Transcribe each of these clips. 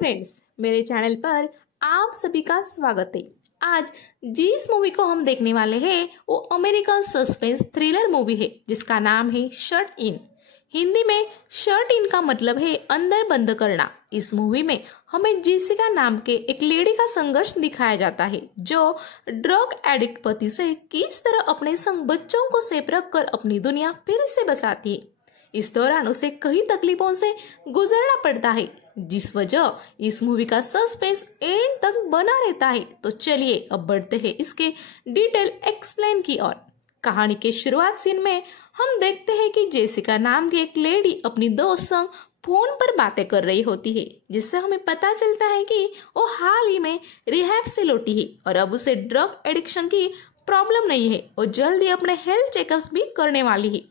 Friends, मेरे channel पर आप सभी का स्वागत है। आज जिस मूवी को हम देखने वाले हैं वो अमेरिकन सस्पेंस थ्रिलर मूवी है जिसका नाम है शट इन। हिंदी में शट इन का मतलब है अंदर बंद करना। इस मूवी में हमें जेसिका नाम के एक लेडी का संघर्ष दिखाया जाता है जो ड्रग एडिक्ट पति से किस तरह अपने संग बच्चों को सेफ रख कर अपनी दुनिया फिर से बसाती है। इस दौरान उसे कई तकलीफों से गुजरना पड़ता है, जिस वजह इस मूवी का सस्पेंस एंड तक बना रहता है। तो चलिए अब बढ़ते हैं इसके डिटेल एक्सप्लेन की ओर। कहानी के शुरुआत सीन में हम देखते हैं कि जेसिका नाम की एक लेडी अपनी दोस्त संग फोन पर बातें कर रही होती है, जिससे हमें पता चलता है कि वो हाल ही में रिहैब से लौटी है और अब उसे ड्रग एडिक्शन की प्रॉब्लम नहीं है। वो जल्दी अपने हेल्थ चेकअप्स भी करने वाली है।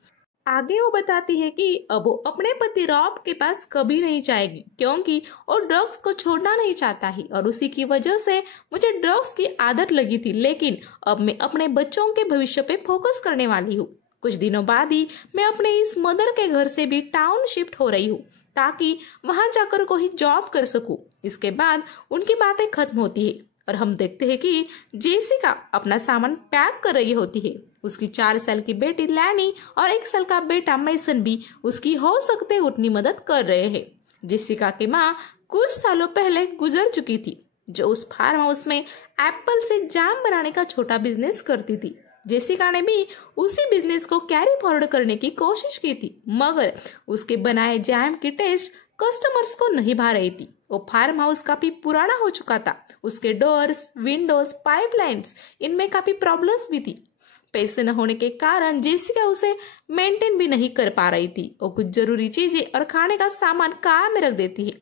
आगे वो बताती है कि अब वो अपने पति रॉब के पास कभी नहीं जाएगी क्योंकि वो ड्रग्स को छोड़ना नहीं चाहता है और उसी की वजह से मुझे ड्रग्स की आदत लगी थी, लेकिन अब मैं अपने बच्चों के भविष्य पे फोकस करने वाली हूँ। कुछ दिनों बाद ही मैं अपने इस मदर के घर से भी टाउन शिफ्ट हो रही हूँ ताकि वहां जाकर कोई जॉब कर सकूं। इसके बाद उनकी बातें खत्म होती है और हम देखते हैं कि जेसिका अपना सामान पैक कर रही होती है। उसकी 4 साल की बेटी लैनी और 1 साल का बेटा मैसन भी उसकी हो सकते उतनी मदद कर रहे हैं। जेसिका की माँ कुछ सालों पहले गुजर चुकी थी, जो उस फार्म हाउस में एप्पल से जाम बनाने का छोटा बिजनेस करती थी। जेसिका ने भी उसी बिजनेस को कैरी फॉरवर्ड करने की कोशिश की थी, मगर उसके बनाए जैम की टेस्ट कस्टमर्स को नहीं भा रही थी। वो फार्म हाउस काफी पुराना हो चुका था। उसके डोर्स, विंडोज, पाइपलाइंस, इनमें काफी प्रॉब्लम्स भी थी। पैसे न होने के कारण जेसिका उसे मेंटेन भी नहीं कर पा रही थी। वो कुछ जरूरी चीजें और खाने का सामान कार में रख देती है,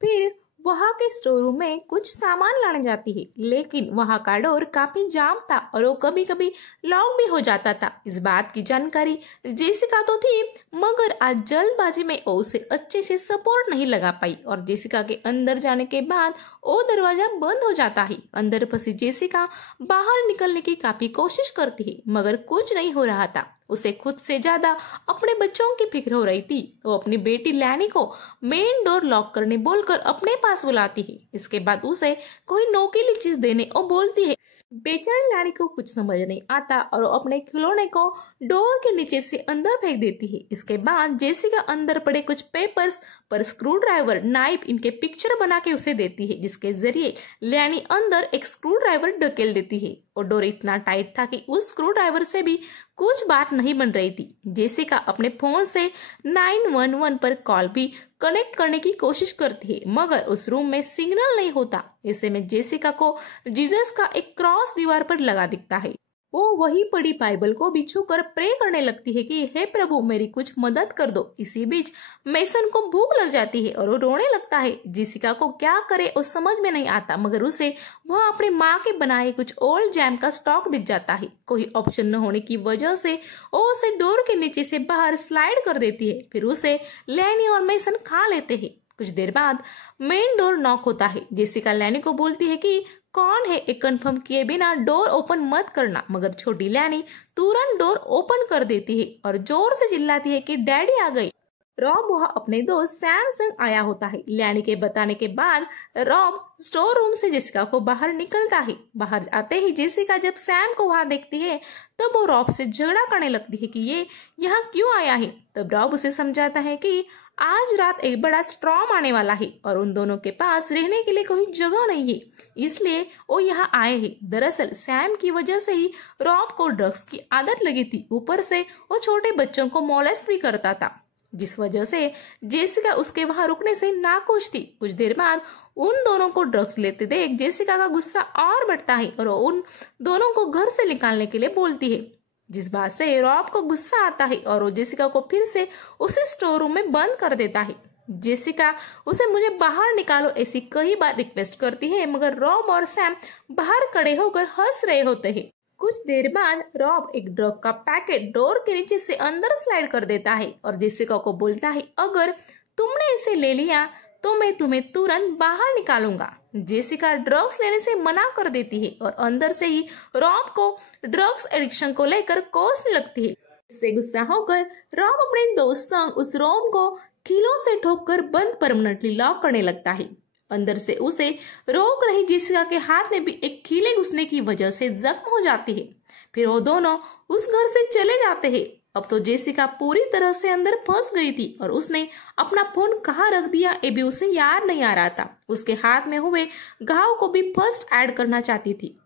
फिर वहां के स्टोर रूम में कुछ सामान लाने जाती है, लेकिन वहां का डोर काफी जाम था और वो कभी कभी लॉक भी हो जाता था। इस बात की जानकारी जेसिका तो थी, मगर आज जल्दबाजी में वो उसे अच्छे से सपोर्ट नहीं लगा पाई और जेसिका के अंदर जाने के बाद वो दरवाजा बंद हो जाता है। अंदर फंसी जेसिका बाहर निकलने की काफी कोशिश करती है, मगर कुछ नहीं हो रहा था। उसे खुद से ज्यादा अपने बच्चों की फिक्र हो रही थी। वो अपनी बेटी लैनी को मेन डोर लॉक करने बोलकर अपने पास बुलाती है। इसके बाद उसे कोई नोकीली चीज देने और बोलती है। बेचारी लैनी को कुछ समझ नहीं आता और वो अपने खिलौने को डोर के नीचे से अंदर फेंक देती है। इसके बाद जेसिका अंदर पड़े कुछ पेपर्स पर स्क्रू ड्राइवर, नाइफ, इनके पिक्चर बना के उसे देती है, जिसके जरिए लैनी अंदर एक स्क्रू ड्राइवर ढकेल देती है। और डोर इतना टाइट था कि उस स्क्रू ड्राइवर से भी कुछ बात नहीं बन रही थी। जेसिका अपने फोन से 911 पर कॉल भी कनेक्ट करने की कोशिश करती है, मगर उस रूम में सिग्नल नहीं होता। ऐसे में जेसिका को जीसस का एक क्रॉस दीवार पर लगा दिखता है। वो वही पड़ी बाइबल को भी छूकर प्रे करने लगती है कि हे प्रभु मेरी कुछ मदद कर दो। इसी बीच मैसन को भूख लग जाती है और वो रोने लगता है। जेसिका को क्या करे वो समझ में नहीं आता, मगर उसे वहाँ अपनी माँ के बनाए कुछ ओल्ड जैम का स्टॉक दिख जाता है। कोई ऑप्शन न होने की वजह से वो उसे डोर के नीचे से बाहर स्लाइड कर देती है, फिर उसे लैनी और मैसन खा लेते हैं। कुछ देर बाद मेन डोर नॉक होता है। जेसिका लैनी को बोलती है कि कौन है एक कंफर्म किए बिना डोर ओपन मत करना, मगर छोटी लैनी तुरंत डोर ओपन कर देती है और जोर से चिल्लाती है कि डैडी आ गए। रॉब वहाँ अपने दोस्त सैम संग आया होता है। लैनी के बताने के बाद रॉब स्टोर रूम से जेसिका को बाहर निकलता है। बाहर आते ही जेसिका जब सैम को वहाँ देखती है तब वो रॉब से झगड़ा करने लगती है कि ये यहाँ क्यों आया है। तब रॉब उसे समझाता है कि आज रात एक बड़ा स्टॉर्म आने वाला है और उन दोनों के पास रहने के लिए कोई जगह नहीं है, इसलिए वो यहाँ आए हैं। दरअसल सैम की वजह से ही रॉब को ड्रग्स की आदत लगी थी, ऊपर से वो छोटे बच्चों को मोलेस्ट भी करता था, जिस वजह से जेसिका उसके वहां रुकने से नाखुश थी। कुछ देर बाद उन दोनों को ड्रग्स लेते देख जेसिका का गुस्सा और बढ़ता है और उन दोनों को घर से निकालने के लिए बोलती है, जिस बात से रॉब को गुस्सा आता है और वो जेसिका को फिर से उसे स्टोर रूम में बंद कर देता है। जेसिका उसे मुझे बाहर निकालो ऐसी कई बार रिक्वेस्ट करती है, मगर रॉब और सैम बाहर खड़े होकर हंस रहे होते हैं। कुछ देर बाद रॉब एक ड्रग का पैकेट डोर के नीचे से अंदर स्लाइड कर देता है और जेसिका को बोलता है, अगर तुमने इसे ले लिया तो मैं तुम्हें तुरंत बाहर निकालूंगा। जेसिका ड्रग्स लेने से मना कर देती है और अंदर से ही रॉब को ड्रग्स एडिक्शन को लेकर कोसने लगती है। इससे गुस्सा होकर रॉब अपने दोस्त संग उस रूम को कीलों से ठोककर बंद परमानेंटली लॉक करने लगता है। अंदर से उसे रोक रही जेसिका के हाथ में भी एक कीले घुसने की वजह से जख्म हो जाती है। फिर वो दोनों उस घर से चले जाते हैं। अब तो जेसिका पूरी तरह से अंदर फंस गई थी और उसने अपना फोन कहाँ रख दिया ये भी उसे याद नहीं आ रहा था। उसके हाथ में हुए घाव को भी फर्स्ट ऐड करना चाहती थी।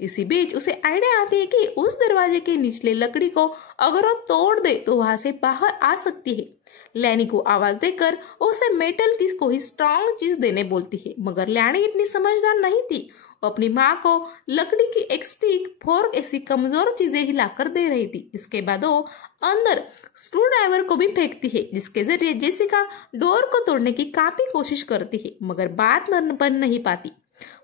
इसी बीच उसे आइडिया आती है कि उस दरवाजे के निचले लकड़ी को अगर वो तोड़ दे तो वहां से बाहर आ सकती है। लैनी को आवाज देकर उसे मेटल की कोई स्ट्रॉन्ग चीज देने बोलती है, मगर लैनी इतनी समझदार नहीं थी। वो अपनी माँ को लकड़ी की एक स्टिक, फोर्क ऐसी कमजोर चीजें ही लाकर दे रही थी। इसके बाद वो अंदर स्क्रू ड्राइवर को भी फेंकती है, जिसके जरिए जेसिका डोर को तोड़ने की काफी कोशिश करती है, मगर बात बन नहीं पाती।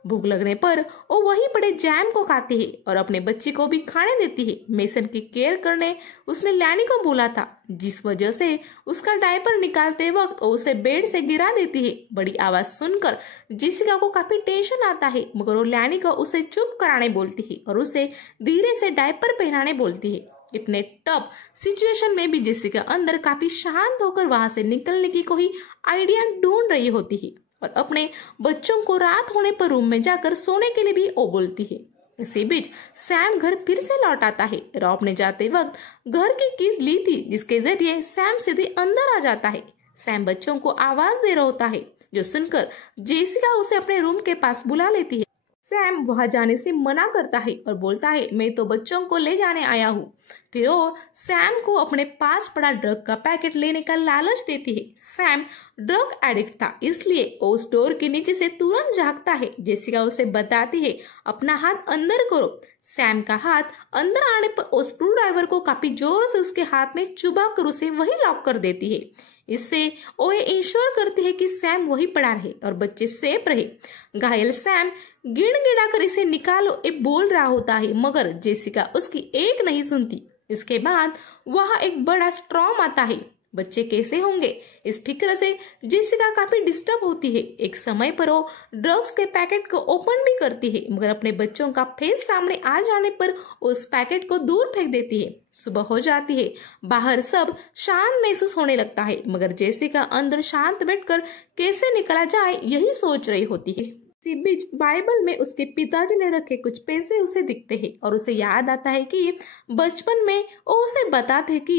भूख लगने पर वो वहीं पड़े जैम को खाती है और अपने बच्ची को भी खाने देती है। मेसन की केयर करने उसने लैनी को बोला था, जिस वजह से उसका डायपर निकालते वक्त वो उसे बेड से गिरा देती है। बड़ी आवाज सुनकर जेसिका को काफी टेंशन आता है, मगर वो लैनी को उसे चुप कराने बोलती है और उसे धीरे से डायपर पहनाने बोलती है। इतने टफ सिचुएशन में भी जेसिका अंदर काफी शांत होकर वहां से निकलने की कोई आइडिया ढूंढ रही होती है और अपने बच्चों को रात होने पर रूम में जाकर सोने के लिए भी ओ बोलती है। इसी बीच सैम घर फिर से लौट आता है। रॉब ने जाते वक्त घर की कीज ली थी, जिसके जरिए सैम सीधे अंदर आ जाता है। सैम बच्चों को आवाज दे रहा होता है, जो सुनकर जेसिका उसे अपने रूम के पास बुला लेती है। सैम वहां जाने से मना करता है और बोलता है, मैं तो बच्चों को ले जाने आया हूँ। फिर वो सैम को अपने पास पड़ा ड्रग का पैकेट लेने का लालच देती है। सैम ड्रग एडिक्ट था, इसलिए वो उस डोर के नीचे से तुरंत झांकता है। जेसिका उसे बताती है, अपना हाथ अंदर करो। सैम का हाथ अंदर आने पर वो स्क्रू ड्राइवर को काफी जोर से उसके हाथ में चुभा कर उसे वही लॉक कर देती है। इससे वो ये इंश्योर करती है कि सैम वही पड़ा रहे और बच्चे सेफ रहे। घायल सैम गिड़गिड़ा कर इसे निकालो ये बोल रहा होता है, मगर जेसिका उसकी एक नहीं सुनती। इसके बाद वहां एक बड़ा स्टॉर्म आता है। बच्चे कैसे होंगे, इस फिक्र से जेसिका काफी डिस्टर्ब होती है। एक समय पर वो ड्रग्स के पैकेट को ओपन भी करती है, मगर अपने बच्चों का फेस सामने आ जाने पर उस पैकेट को दूर फेंक देती है। सुबह हो जाती है, बाहर सब शांत महसूस होने लगता है, मगर जेसिका अंदर शांत बैठकर कैसे निकला जाए यही सोच रही होती है। इसी बीच बाइबल में उसके पिताजी ने रखे कुछ पैसे उसे दिखते हैं और उसे याद आता है कि बचपन में वो उसे बताते कि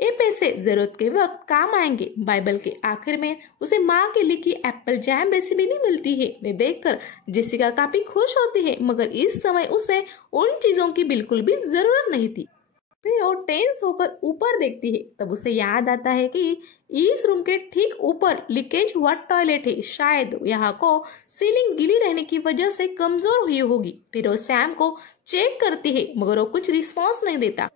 ये पैसे जरूरत के वक्त काम आएंगे। बाइबल के आखिर में उसे माँ की लिखी एप्पल जैम रेसिपी भी मिलती है। ये देखकर जेसिका काफी खुश होती है, मगर इस समय उसे उन चीजों की बिल्कुल भी जरूरत नहीं थी। फिर वो टेंस होकर ऊपर देखती है, तब उसे याद आता है कि इस रूम के ठीक ऊपर लीकेज हुआ टॉयलेट है। शायद यहाँ को सीलिंग गीली रहने की वजह से कमजोर हुई होगी। फिर वो सैम को चेक करती है, मगर वो कुछ रिस्पॉन्स नहीं देता।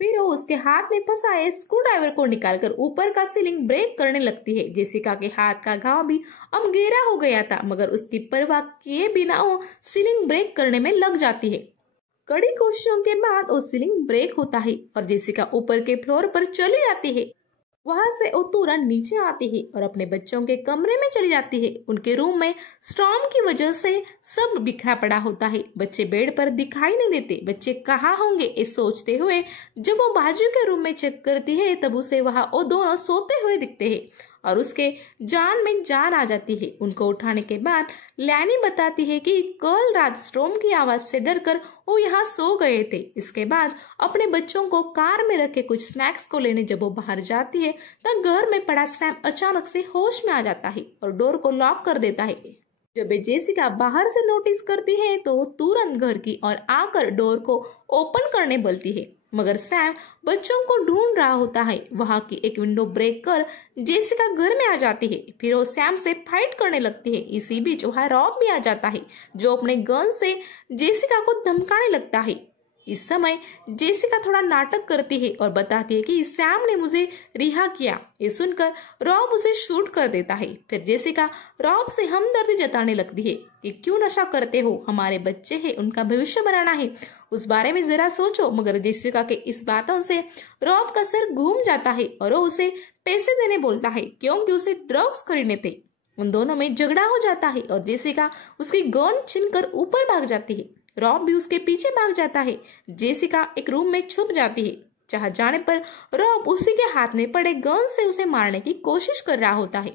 फिर वो उसके हाथ में फंसाए स्क्रू ड्राइवर को निकालकर ऊपर का सीलिंग ब्रेक करने लगती है। जेसिका के हाथ का घाव भी अब गहरा हो गया था, मगर उसकी परवाह किए बिना वो सीलिंग ब्रेक करने में लग जाती है। कड़ी कोशिशों के बाद वो सीलिंग ब्रेक होता है और जेसिका ऊपर के फ्लोर पर चली जाती है। वहां से वो तुरंत नीचे आती है और अपने बच्चों के कमरे में चली जाती है। उनके रूम में स्टॉर्म की वजह से सब बिखरा पड़ा होता है। बच्चे बेड पर दिखाई नहीं देते। बच्चे कहाँ होंगे ये सोचते हुए जब वो बाजू के रूम में चेक करती है, तब उसे वहां वो दोनों सोते हुए दिखते हैं और उसके जान में जान आ जाती है। उनको उठाने के बाद लैनी बताती है कि कल रात स्टॉर्म की आवाज से डरकर वो यहाँ सो गए थे। इसके बाद अपने बच्चों को कार में रखे कुछ स्नैक्स को लेने जब वो बाहर जाती है, तब घर में पड़ा सैम अचानक से होश में आ जाता है और डोर को लॉक कर देता है। जब जेसिका बाहर से नोटिस करती है तो वो तुरंत घर की ओर आकर डोर को ओपन करने बोलती है, मगर सैम बच्चों को ढूंढ रहा होता है। वहां की एक विंडो ब्रेक कर जेसिका घर में आ जाती है। फिर वो सैम से फाइट करने लगती है। इसी बीच वहां रॉब भी आ जाता है, जो अपने गन से जेसिका को धमकाने लगता है। इस समय जेसिका थोड़ा नाटक करती है और बताती है कि सैम ने मुझे रिहा किया। ये सुनकर रॉब उसे शूट कर देता है। फिर जेसिका रॉब से हमदर्दी जताने लगती है कि क्यों नशा करते हो, हमारे बच्चे हैं, उनका भविष्य बनाना है, उस बारे में जरा सोचो। मगर जेसिका के इस बातों से रॉब का सर घूम जाता है और वो उसे पैसे देने बोलता है, क्योंकि उसे ड्रग्स खरीदने थे। उन दोनों में झगड़ा हो जाता है और जेसिका उसकी गन छीनकर ऊपर भाग जाती है। रॉब भी उसके पीछे भाग जाता है। जेसिका एक रूम में छुप जाती है, जहां जाने पर रॉब उसी के हाथ में पड़े गन से उसे मारने की कोशिश कर रहा होता है।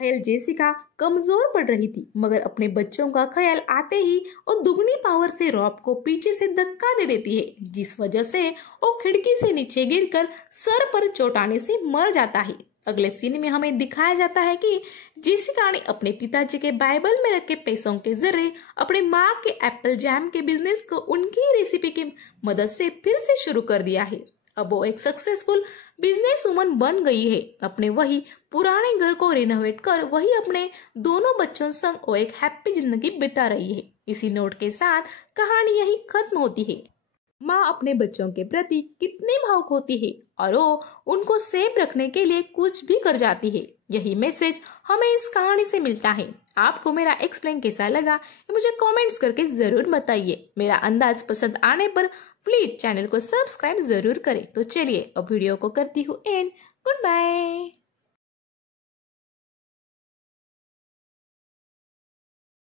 घायल जेसिका कमजोर पड़ रही थी, मगर अपने बच्चों का ख्याल आते ही वो दुगनी पावर से रॉब को पीछे से धक्का दे देती है, जिस वजह से वो खिड़की से नीचे गिरकर सर पर चोट आने से मर जाता है। अगले सीन में हमें दिखाया जाता है कि जेसिका ने अपने पिताजी के बाइबल में रखे पैसों के जरिए अपनी माँ के एप्पल जैम के बिजनेस को उनकी रेसिपी की मदद से फिर से शुरू कर दिया है। अब वो एक सक्सेसफुल बिजनेस वुमन बन गई है। अपने वही पुराने घर को रिनोवेट कर वही अपने दोनों बच्चों संग वो एक हैप्पी जिंदगी बिता रही है। इसी नोट के साथ कहानी यही खत्म होती है। माँ अपने बच्चों के प्रति कितनी भावुक होती है और वो उनको सेफ रखने के लिए कुछ भी कर जाती है। यही मैसेज हमें इस कहानी से मिलता है। आपको मेरा एक्सप्लेन कैसा लगा ये मुझे कमेंट्स करके जरूर बताइए। मेरा अंदाज पसंद आने पर प्लीज चैनल को सब्सक्राइब जरूर करें। तो चलिए अब वीडियो को करती हूँ एंड गुड बाय।